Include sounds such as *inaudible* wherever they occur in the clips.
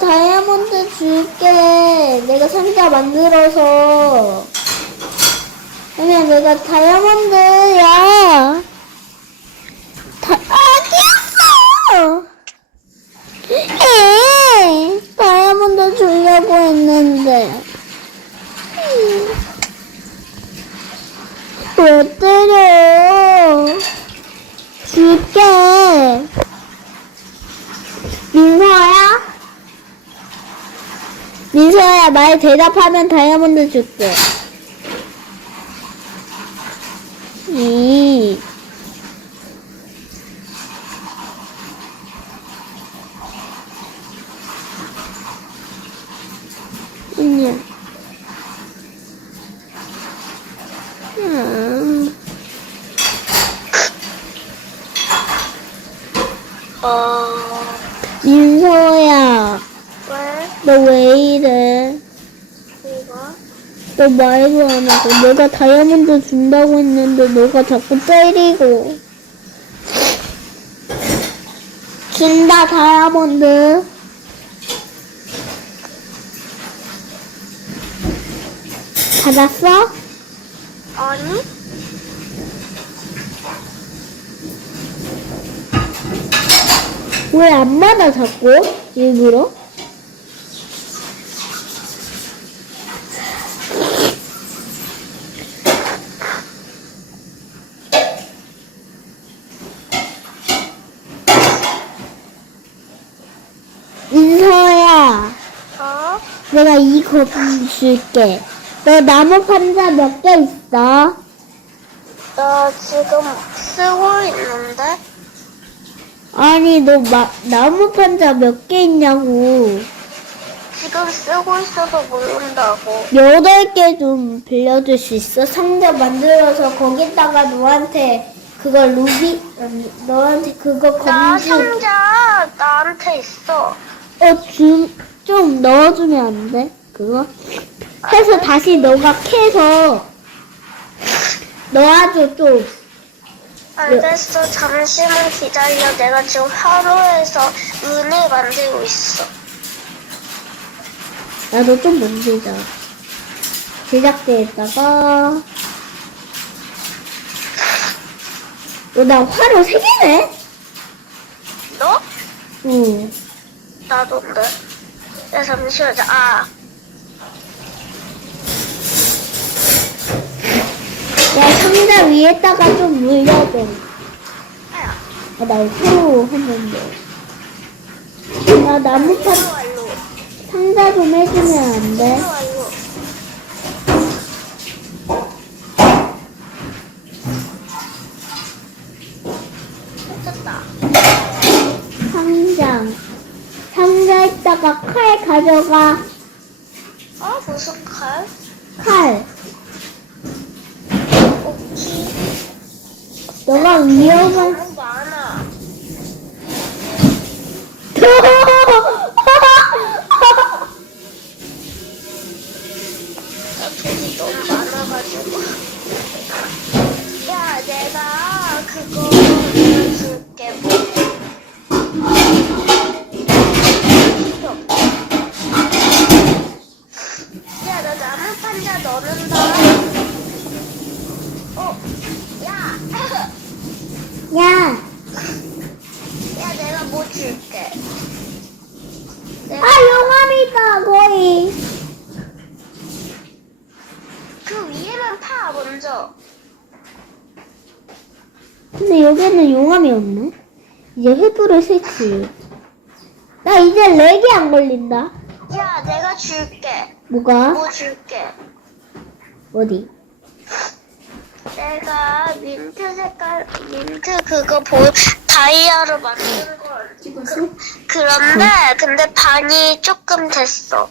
다이아몬드 줄게. 내가 상자 만들어서. 아니야, 내가 다이아몬드야. 다, 어디였어? 에 다이아몬드 주려고 했는데. 음. 왜 때려? 줄게. 민서야? 민서야, 말 대답하면 다이아몬드 줄게. 이. 아니야. 음. 어, 민서야, 왜? 너 왜 이래? 이거? 너 말도 안 하고 내가 다이아몬드 준다고 했는데 너가 자꾸 때리고 준다 다이아몬드 받았어? 아니? 왜 안 받아 자꾸 일부러? 민서야 어? 내가 이거 줄게 너 나무 판자 몇 개 있어? 나 지금 쓰고 있는데? 아니 너 마, 나무 판자 몇 개 있냐고 지금 쓰고 있어서 모른다고. 여덟 개 좀 빌려줄 수 있어? 상자 만들어서 거기다가 너한테 그거 루비 아니, 너한테 그거 나 검지 상자 나한테 있어. 어 좀 넣어주면 안 돼? 그거 해서 다시 너가 캐서 넣어줘 좀 알겠어. 잠시만 기다려. 내가 지금 화로에서 은을 만들고 있어. 나도 좀 만들자 제작대에다가 어, 나 화로 세 개네? 너? 응. 나도인데. 야, 잠시만. 아, 야, 상자 위에다가 좀 물려줘. 아야. 아, 나 새로 했는데. 나 나무판 일로 와. 상자 좀 해주면 안 돼? 일로 와, 일로. 됐다. 상자. 상자에다가 칼 가져가. 어, 무슨 칼? 칼. 오키. 너가 위험한. 너무 많아. 나 돈이 너무 많아가지고. 야, 내가 그거 줄게. 뭐. 필요 없어. 야, 나 나무 판자 넣는다. 어, 야. 야, 야, 내가 뭐 줄게. 아, 용암이다, 거의. 그 위에만 파, 먼저. 근데 여기는 용암이 없네. 이제 횃불을 설치. 나 이제 렉이 안 걸린다. 야, 내가 줄게. 뭐가? 뭐 줄게. 어디? 내가 민트 색깔, 민트 그거 보, 다이아로 만든 걸. 찍었어? 그런데, 근데 반이 조금 됐어.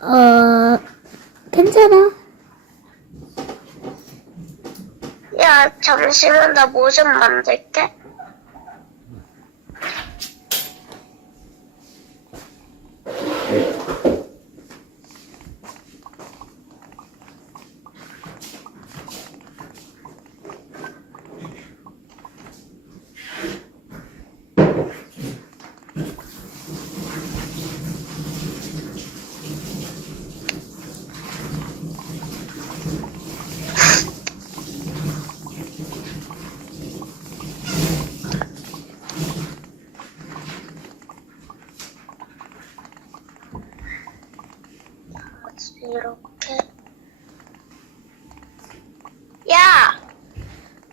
어, 괜찮아. 야, 잠시만, 나 뭐 좀 만들게. 이렇게. 야,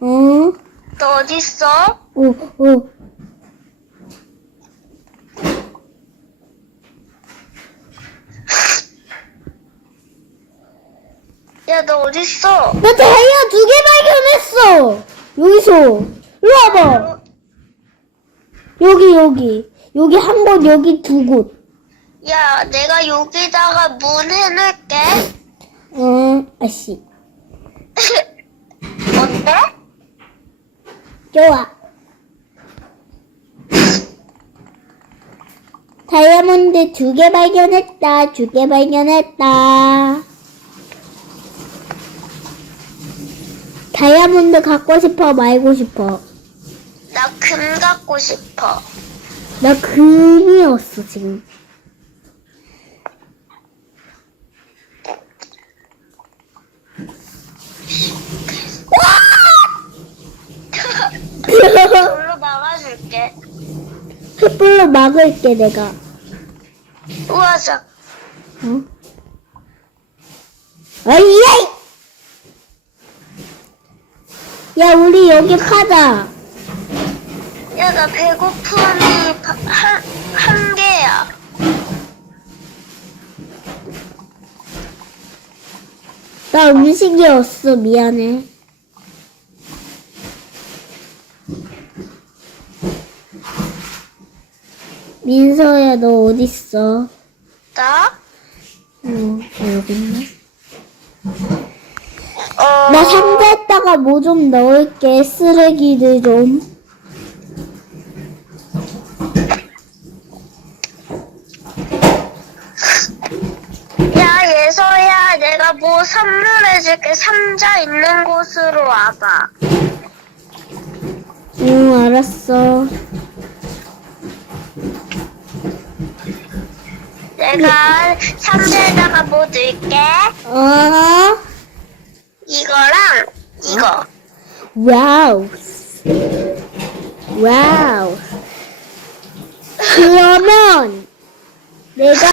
응? 너 어딨어? 어, 어. 야, 너 어디 있어? 나 다이아 두 개 발견했어! 여기서. 일로 와봐. 어? 여기, 여기. 여기 한 곳, 여기 두 곳. 야, 내가 여기다가 문 해놓을게. 응, 아씨. *laughs* 어때? 좋아. 다이아몬드 두 개 발견했다. 두 개 발견했다. 다이아몬드 갖고 싶어, 말고 싶어. 나 금 갖고 싶어. 나 금이었어, 지금. 돌로 막아줄게. 횃불로 막을게, 내가. 우와자. 어? 아이야! 야, 우리 여기 파자. 야, 나 배고픔이 바- 한, 한 개야. 나 음식이 없어, 미안해. 민서야, 너 어딨어? 나? 어, 어, 여기 있네. 어. 나 상자에다가 뭐 좀 넣을게, 쓰레기를 좀. 야, 예서야, 내가 뭐 선물해줄게. 상자 있는 곳으로 와봐. 응, 알았어. 내가 상자에다가 뭐 넣을게. 어? 이거랑 이거. 와우. 와우. 그러면 내가